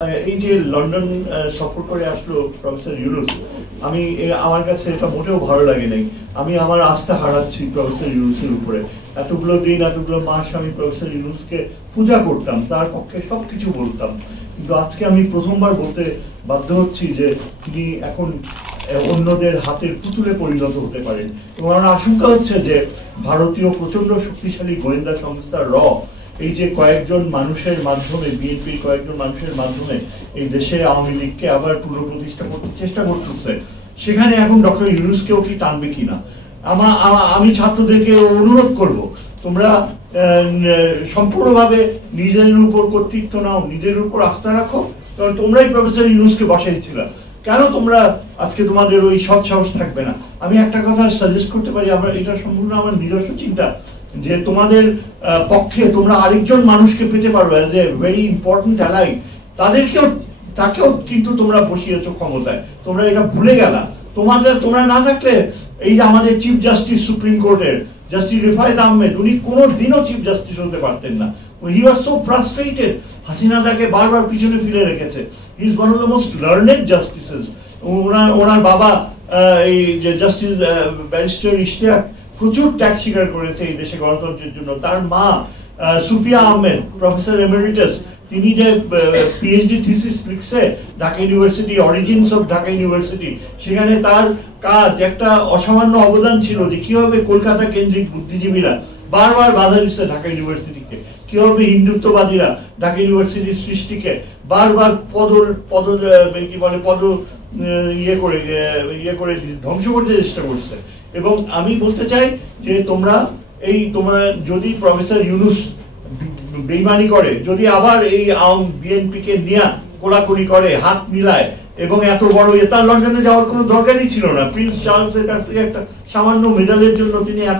এই যে লন্ডন সফর করে আসলো প্রফেসর ইউনুস, আমি আমার কাছে এটা মোটেও ভালো লাগে নাই। আমি আমার আস্থা হারাচ্ছি প্রফেসর ইউনুসের উপরে। এতগুলো দিন এতগুলো মাস আমি প্রফেসর ইউনুসকে পূজা করতাম, তার পক্ষে সবকিছু বলতাম, কিন্তু আজকে আমি প্রথমবার বলতে বাধ্য হচ্ছি যে তিনি এখন অন্যদের হাতের পুতুলে পরিণত হতে পারেন। এবং আমার আশঙ্কা হচ্ছে যে ভারতীয় প্রচন্ড শক্তিশালী গোয়েন্দা সংস্থা এই যে কয়েকজন মানুষের মাধ্যমে, বিএনপির কয়েকজন মানুষের মাধ্যমে এই দেশে আওয়ামী লীগকে আবার পুনঃপ্রতিষ্ঠা করতে চেষ্টা করতেছে, সেখানে এখন ডক্টর ইউনুসকেও কি টানবে কিনা। আমি ছাত্রদেরকে অনুরোধ করব, তোমরা সম্পূর্ণভাবে নিজের উপর কর্তৃত্ব নাও, নিজের উপর আস্থা রাখো, কারণ তোমরাই প্রফেসর ইউনুসকে বসাইছিল। কেন তোমরা আজকে তোমাদের ওই সৎ সাহস থাকবে না? আমি একটা কথা সাজেস্ট করতে পারি, আমরা এটা সম্পূর্ণ আমার নিজস্ব চিন্তা, যে তোমাদের পক্ষে তোমরা আরেকজন মানুষকে পেতে পারো as a very important ally, তাকেও কিন্তু তোমরা বসিয়েছো ক্ষমতায়। তোমরা এটা ভুলে গেলা। তোমরা না থাকলে এই যে আমাদের চিফ জাস্টিস সুপ্রিম কোর্টের জাস্টিস রিফায়েত আহমেদ, উনি কোনোদিনও চিফ জাস্টিস হতে পারতেন না। He was so frustrated. Hasina তাকে বারবার পিছনে ফেলে রেখেছে। He is one of the most learned justices. ওনার বাবা এই যে জাস্টিস ব্যারিস্টার ইশতিয়াক প্রচুর ত্যাগ স্বীকার করেছে এই দেশে গণতন্ত্রের জন্য। তার মা সুফিয়া আহমেদ, প্রফেসর এমেরিটাস, তিনি যে পিএইচডি থিসিস লিখছে Dhaka university, origins of Dhaka university, সেখানে তার কাজ একটা অসামান্য অবদান ছিল যে কিভাবে কলকাতা কেন্দ্রিক বুদ্ধিজীবীরা বারবার বাধা দিচ্ছে ঢাকা ইউনিভার্সিটিকে, কিভাবে হিন্দুত্ববাদীরা ঢাকা ইউনিভার্সিটির সৃষ্টিকে বারবার ইয়ে করে ধ্বংস করতে চেষ্টা করছে। এবং আমি বলতে চাই যে তোমরা যদি প্রফেসর ইউনুস বেইমানি করে, যদি আবার এই বিএনপি কে নিয়ে কোলাকুলি করে, হাত মিলায়, এবং এত বড় তার লন্ডনে যাওয়ার কোনো দরকারই ছিল না। প্রিন্স চার্লসের কাছ থেকে একটা সামান্য মেডালের জন্য তিনি এত